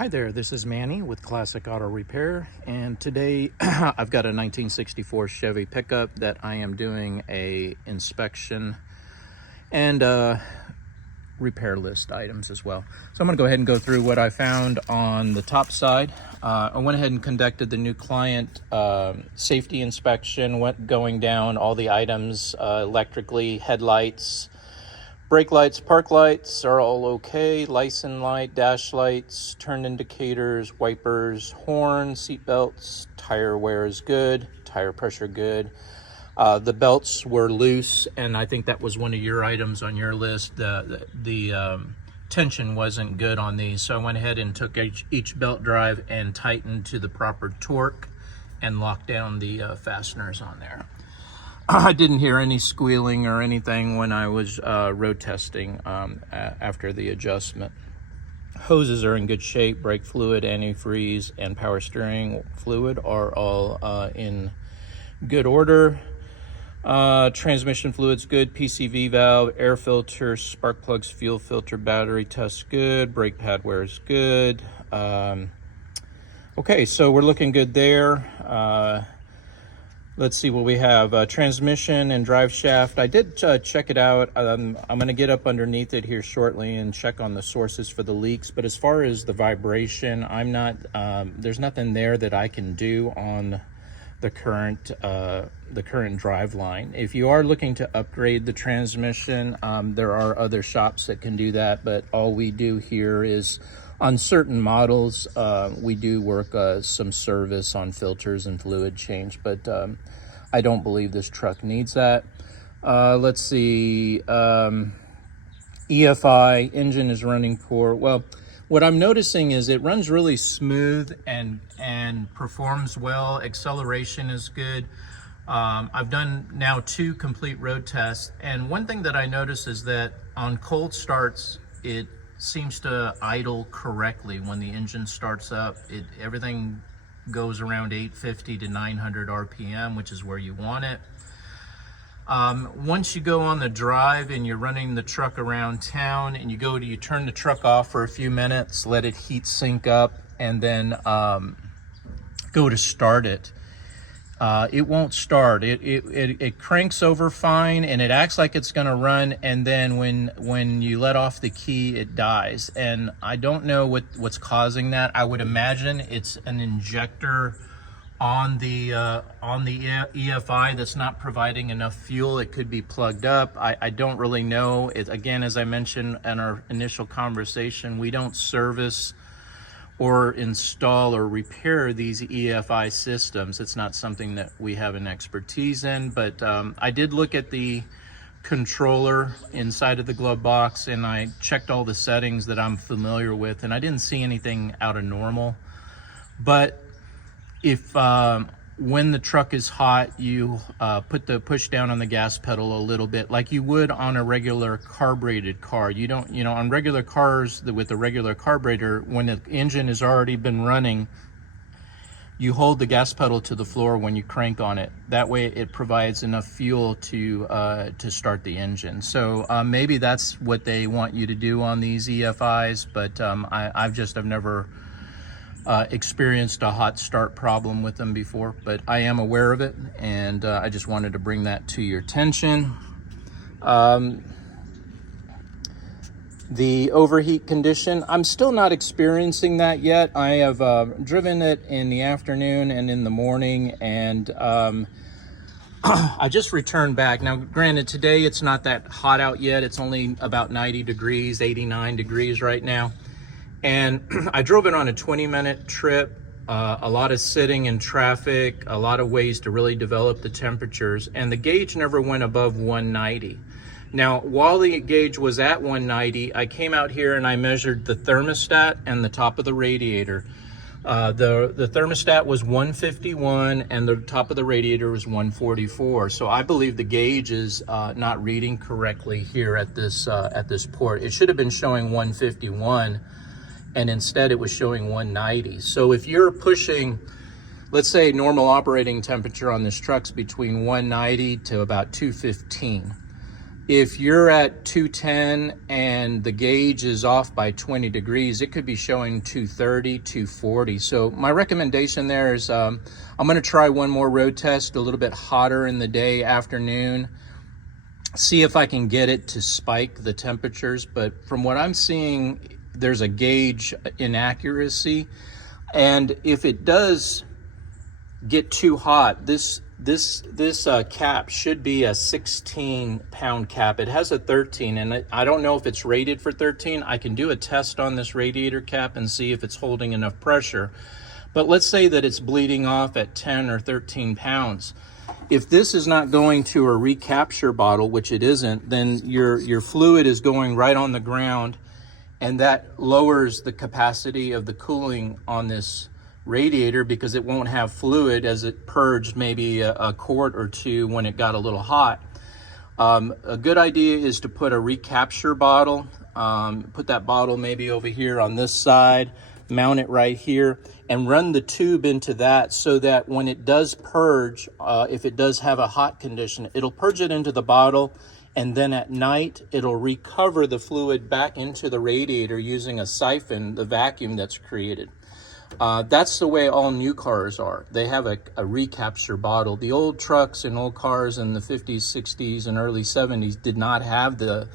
Hi there, this is Manny with Classic Auto Repair, and today I've got a 1964 Chevy pickup that I am doing a inspection and repair list items as well. So I'm going to go ahead and go through what I found on the top side. I went ahead and conducted the new client safety inspection, going down all the items electrically, headlights, brake lights, park lights are all okay. License light, dash lights, turn indicators, wipers, horn, seat belts, tire wear is good, tire pressure good. The belts were loose, and I think that was one of your items on your list. The tension wasn't good on these, so I went ahead and took each belt drive and tightened to the proper torque and locked down the fasteners on there. I didn't hear any squealing or anything when I was road testing after the adjustment. Hoses are in good shape. Brake fluid, antifreeze, and power steering fluid are all in good order. Transmission fluid's good. PCV valve, air filter, spark plugs, fuel filter, battery test good. Brake pad wear is good. Okay, so we're looking good there. Let's see what we have. Transmission and drive shaft. I did check it out. I'm going to get up underneath it here shortly and check on the sources for the leaks. But as far as the vibration, I'm not. There's nothing there that I can do on the current drive line. If you are looking to upgrade the transmission, there are other shops that can do that. But all we do here is, on certain models, we do work some service on filters and fluid change, but I don't believe this truck needs that. Let's see, EFI, engine is running poor. Well, what I'm noticing is it runs really smooth and performs well. Acceleration is good. I've done now 2 complete road tests, and one thing that I notice is that on cold starts, it seems to idle correctly. When the engine starts up, everything goes around 850 to 900 RPM, which is where you want it. Once you go on the drive and you're running the truck around town and you turn the truck off for a few minutes, let it heat sink up, and then go to start it. It won't start. It cranks over fine, and it acts like it's going to run, and then when you let off the key, it dies. And I don't know what's causing that. I would imagine it's an injector on the EFI that's not providing enough fuel. It could be plugged up. I don't really know. Again, as I mentioned in our initial conversation, we don't service or install or repair these EFI systems. It's not something that we have an expertise in, but I did look at the controller inside of the glove box, and I checked all the settings that I'm familiar with, and I didn't see anything out of normal. But if when the truck is hot, you put the push down on the gas pedal a little bit, like you would on a regular carbureted car. You don't, on regular cars with a regular carburetor, when the engine has already been running, you hold the gas pedal to the floor when you crank on it. That way it provides enough fuel to start the engine. So maybe that's what they want you to do on these EFIs, but I've never experienced a hot start problem with them before, but I am aware of it, and I just wanted to bring that to your attention. The overheat condition, I'm still not experiencing that yet. I have driven it in the afternoon and in the morning, and I just returned back. Now, granted, today it's not that hot out yet. It's only about 90 degrees, 89 degrees right now. And I drove it on a 20-minute trip, a lot of sitting in traffic, a lot of ways to really develop the temperatures, and the gauge never went above 190. Now, while the gauge was at 190, I came out here and I measured the thermostat and the top of the radiator. The thermostat was 151 and the top of the radiator was 144. So I believe the gauge is not reading correctly here at this port. It should have been showing 151. And instead it was showing 190. So if you're pushing, let's say normal operating temperature on this truck's between 190 to about 215. If you're at 210 and the gauge is off by 20 degrees, it could be showing 230, 240. So my recommendation there is I'm going to try one more road test a little bit hotter in the day, afternoon, see if I can get it to spike the temperatures. But from what I'm seeing, there's a gauge inaccuracy. And if it does get too hot, this cap should be a 16-pound cap. It has a 13, and I don't know if it's rated for 13. I can do a test on this radiator cap and see if it's holding enough pressure. But let's say that it's bleeding off at 10 or 13 pounds. If this is not going to a recapture bottle, which it isn't, then your fluid is going right on the ground, and that lowers the capacity of the cooling on this radiator because it won't have fluid as it purged maybe a quart or two when it got a little hot. A good idea is to put a recapture bottle, put that bottle maybe over here on this side, mount it right here, and run the tube into that so that when it does purge, if it does have a hot condition, it'll purge it into the bottle, and then at night it'll recover the fluid back into the radiator using a siphon, the vacuum that's created. That's the way all new cars are. They have a recapture bottle. The old trucks and old cars in the 50s, 60s, and early 70s did not have the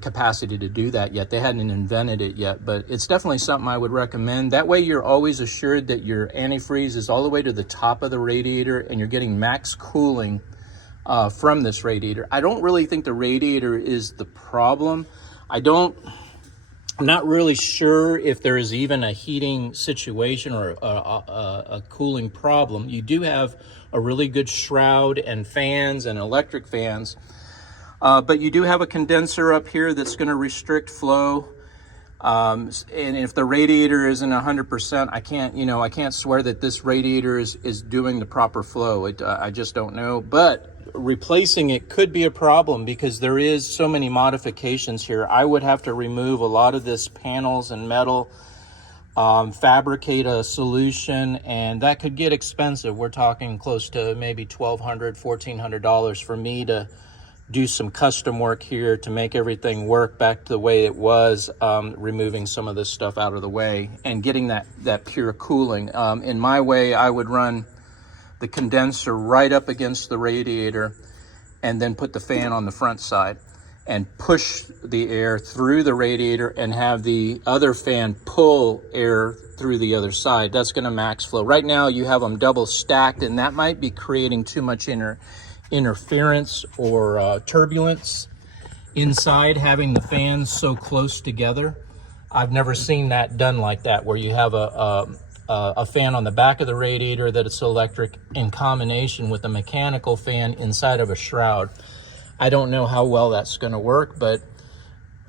capacity to do that yet. They hadn't invented it yet, but it's definitely something I would recommend. That way you're always assured that your antifreeze is all the way to the top of the radiator and you're getting max cooling from this radiator. I don't really think the radiator is the problem. I'm not really sure if there is even a heating situation or a cooling problem. You do have a really good shroud and fans and electric fans, but you do have a condenser up here that's going to restrict flow. And if the radiator isn't 100%, I can't swear that this radiator is doing the proper flow. I just don't know. But replacing it could be a problem because there is so many modifications here. I would have to remove a lot of this panels and metal, fabricate a solution, and that could get expensive. We're talking close to maybe $1,200, $1,400 for me to do some custom work here to make everything work back to the way it was, removing some of this stuff out of the way and getting that pure cooling. In my way, I would run the condenser right up against the radiator and then put the fan on the front side and push the air through the radiator and have the other fan pull air through the other side. That's going to max flow. Right now you have them double stacked, and that might be creating too much interference or turbulence inside, having the fans so close together. I've never seen that done like that, where you have a fan on the back of the radiator that it's electric in combination with a mechanical fan inside of a shroud. I don't know how well that's going to work, but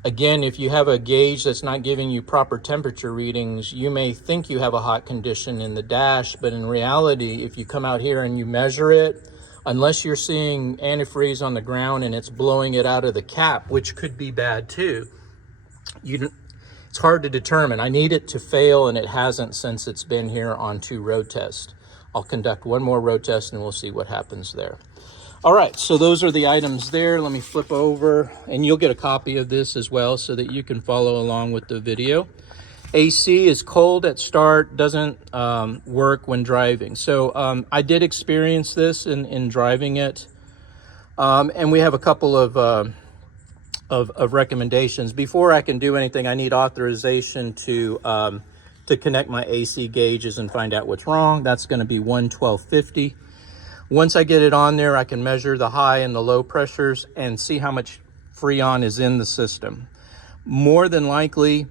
again, if you have a gauge that's not giving you proper temperature readings, you may think you have a hot condition in the dash, but in reality, if you come out here and you measure it, unless you're seeing antifreeze on the ground and it's blowing it out of the cap, which could be bad too, it's hard to determine. I need it to fail, and it hasn't since it's been here on 2 road tests. I'll conduct one more road test and we'll see what happens there. All right, so those are the items there. Let me flip over, and you'll get a copy of this as well so that you can follow along with the video. AC is cold at start, doesn't work when driving. So I did experience this in driving it, and we have a couple of recommendations. Before I can do anything, I need authorization to connect my AC gauges and find out what's wrong. That's going to be 11250. Once I get it on there, I can measure the high and the low pressures and see how much Freon is in the system. More than likely,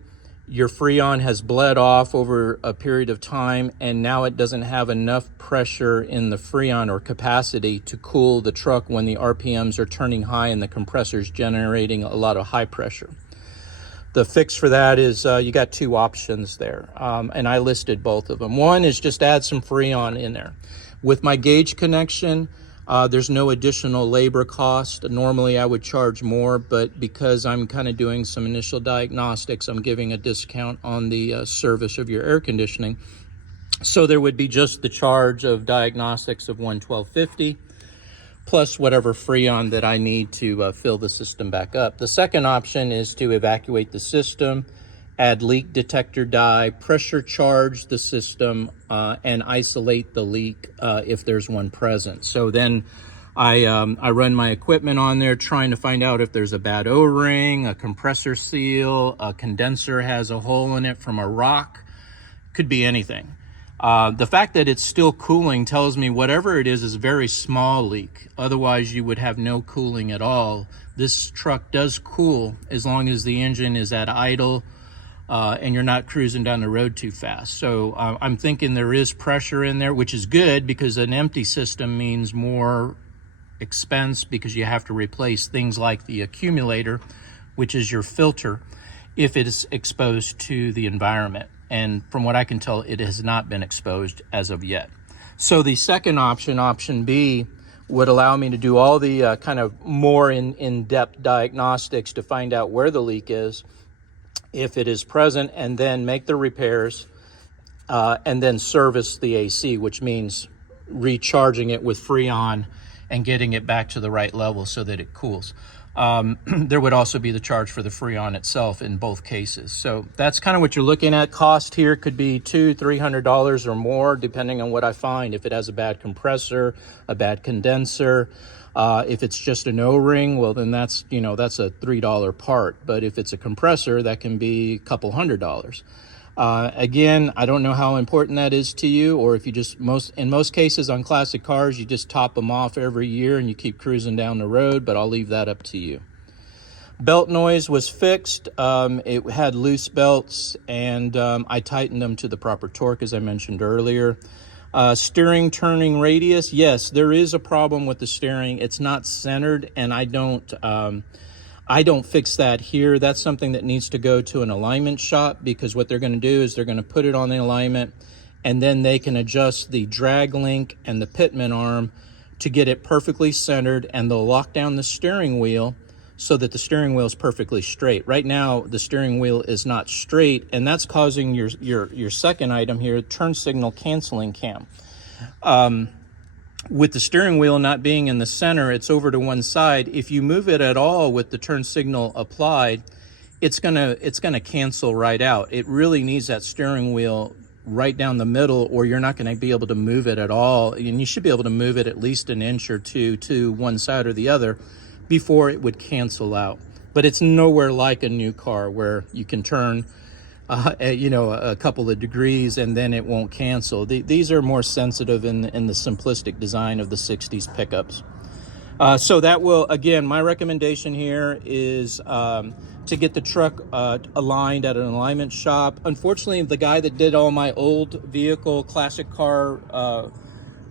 your Freon has bled off over a period of time, and now it doesn't have enough pressure in the Freon or capacity to cool the truck when the RPMs are turning high and the compressor's generating a lot of high pressure. The fix for that is you got 2 options there, and I listed both of them. One is just add some Freon in there. With my gauge connection, there's no additional labor cost. Normally I would charge more, but because I'm kind of doing some initial diagnostics, I'm giving a discount on the service of your air conditioning. So there would be just the charge of diagnostics of $112.50 plus whatever Freon that I need to fill the system back up. The second option is to evacuate the system, add leak detector dye, pressure charge the system, and isolate the leak if there's one present. So then I run my equipment on there trying to find out if there's a bad O-ring, a compressor seal, a condenser has a hole in it from a rock, could be anything. The fact that it's still cooling tells me whatever it is a very small leak. Otherwise, you would have no cooling at all. This truck does cool as long as the engine is at idle and you're not cruising down the road too fast. So I'm thinking there is pressure in there, which is good because an empty system means more expense because you have to replace things like the accumulator, which is your filter, if it is exposed to the environment. And from what I can tell, it has not been exposed as of yet. So the second option, option B, would allow me to do all the kind of more in-depth diagnostics to find out where the leak is, if it is present, and then make the repairs and then service the AC, which means recharging it with Freon and getting it back to the right level so that it cools. There would also be the charge for the Freon itself in both cases. So that's kind of what you're looking at. Cost here could be $200-300 or more, depending on what I find. If it has a bad compressor, a bad condenser, if it's just an O-ring, well, then that's, you know, that's a $3 part. But if it's a compressor, that can be a couple $100. Again, I don't know how important that is to you, or if you just, in most cases on classic cars, you just top them off every year and you keep cruising down the road, but I'll leave that up to you. Belt noise was fixed. It had loose belts, and I tightened them to the proper torque, as I mentioned earlier. Steering turning radius, yes, there is a problem with the steering. It's not centered, and I don't fix that here. That's something that needs to go to an alignment shop, because what they're going to do is they're going to put it on the alignment, and then they can adjust the drag link and the pitman arm to get it perfectly centered, and they'll lock down the steering wheel so that the steering wheel is perfectly straight. Right now, the steering wheel is not straight, and that's causing your second item here, turn signal canceling cam. With the steering wheel not being in the center, it's over to one side. If you move it at all with the turn signal applied, it's gonna cancel right out. It really needs that steering wheel right down the middle, or you're not gonna be able to move it at all. And you should be able to move it at least an inch or two to one side or the other before it would cancel out. But it's nowhere like a new car where you can turn you know, a couple of degrees and then it won't cancel. These are more sensitive in the simplistic design of the 60s pickups. So that will, again, my recommendation here is to get the truck aligned at an alignment shop. Unfortunately, the guy that did all my old vehicle classic car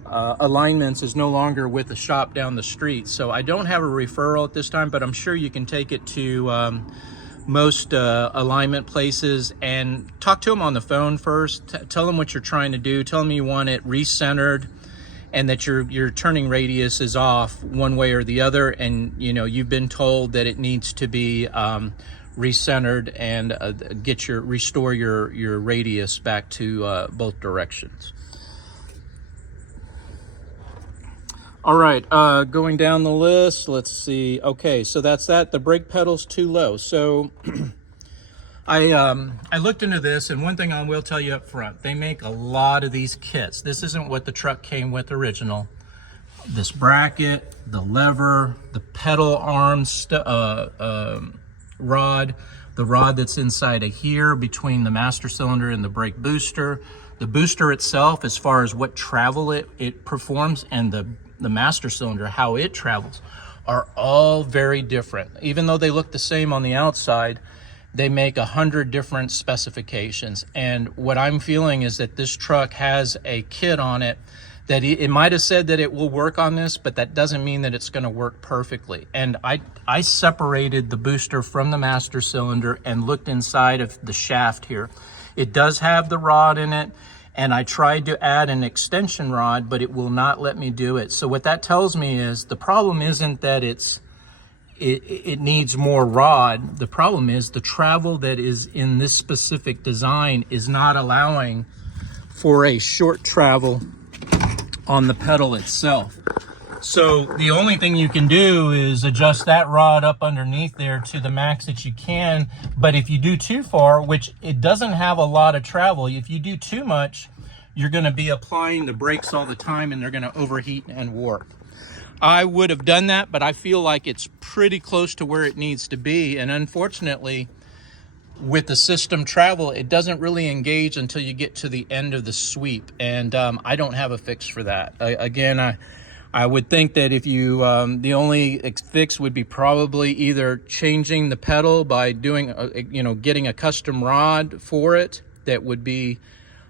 alignments is no longer with the shop down the street. So I don't have a referral at this time, but I'm sure you can take it to most alignment places and talk to them on the phone first. Tell them what you're trying to do. Tell them you want it recentered and that your turning radius is off one way or the other, and you know you've been told that it needs to be recentered and restore your radius back to both directions. All right, going down the list, let's see. Okay, so that's that. The brake pedal's too low. So I looked into this, and one thing I will tell you up front, they make a lot of these kits. This isn't what the truck came with original. This bracket, the lever, the pedal arm rod, the rod that's inside of here between the master cylinder and the brake booster, the booster itself as far as what travel it performs, and the master cylinder, how it travels, are all very different. Even though they look the same on the outside, they make 100 different specifications. And what I'm feeling is that this truck has a kit on it that it might have said that it will work on this, but that doesn't mean that it's going to work perfectly. And I separated the booster from the master cylinder and looked inside of the shaft here. It does have the rod in it, and I tried to add an extension rod, but it will not let me do it. So what that tells me is the problem isn't that it needs more rod. The problem is the travel that is in this specific design is not allowing for a short travel on the pedal itself. So the only thing you can do is adjust that rod up underneath there to the max that you can. But if you do too far, which it doesn't have a lot of travel, if you do too much, you're going to be applying the brakes all the time and they're going to overheat and warp. I would have done that, but I feel like it's pretty close to where it needs to be. And unfortunately, with the system travel, it doesn't really engage until you get to the end of the sweep. And I don't have a fix for that. I would think that if you, the only fix would be probably either changing the pedal by doing, getting a custom rod for it that would be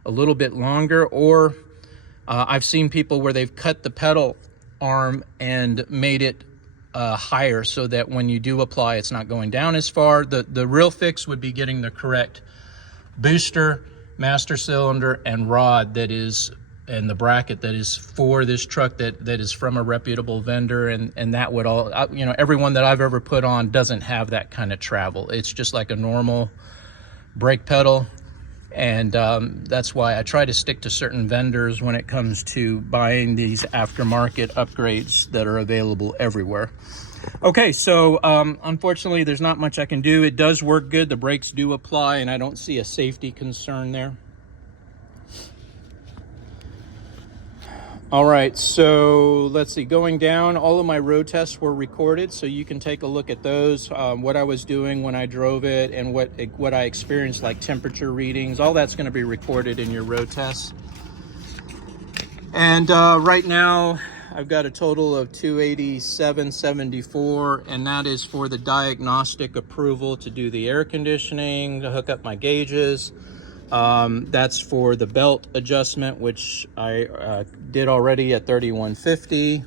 a little bit longer, or I've seen people where they've cut the pedal arm and made it higher so that when you do apply, it's not going down as far. The real fix would be getting the correct booster, master cylinder, and rod that is, and the bracket that is for this truck that is from a reputable vendor, and that would all, everyone that I've ever put on doesn't have that kind of travel. It's just like a normal brake pedal. And that's why I try to stick to certain vendors when it comes to buying these aftermarket upgrades that are available everywhere. Okay, so unfortunately, there's not much I can do. It does work good. The brakes do apply, and I don't see a safety concern there. All right, so let's see, going down, all of my road tests were recorded, so you can take a look at those, what I was doing when I drove it and what I experienced, like temperature readings. All that's going to be recorded in your road tests. And right now, I've got a total of 287.74, and that is for the diagnostic approval to do the air conditioning, to hook up my gauges. That's for the belt adjustment, which I did already at 3150.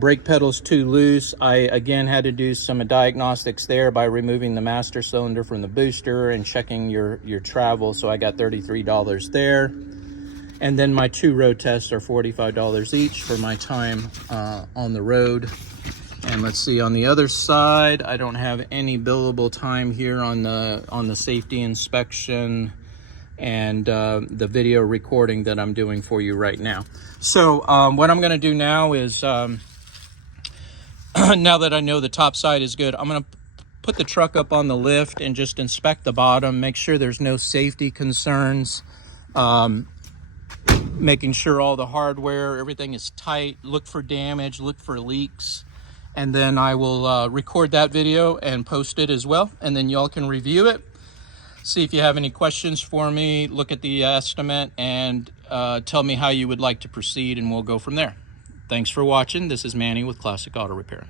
Brake pedals too loose. I again had to do some diagnostics there by removing the master cylinder from the booster and checking your travel. So I got $33 there. And then my 2 road tests are $45 each for my time on the road. And let's see, on the other side, I don't have any billable time here on the safety inspection and the video recording that I'm doing for you right now. So what I'm going to do now is, now that I know the top side is good, I'm going to put the truck up on the lift and just inspect the bottom, make sure there's no safety concerns, making sure all the hardware, everything is tight, look for damage, look for leaks. And then I will record that video and post it as well. And then y'all can review it. See if you have any questions for me. Look at the estimate and tell me how you would like to proceed, and we'll go from there. Thanks for watching. This is Manny with Classic Auto Repair.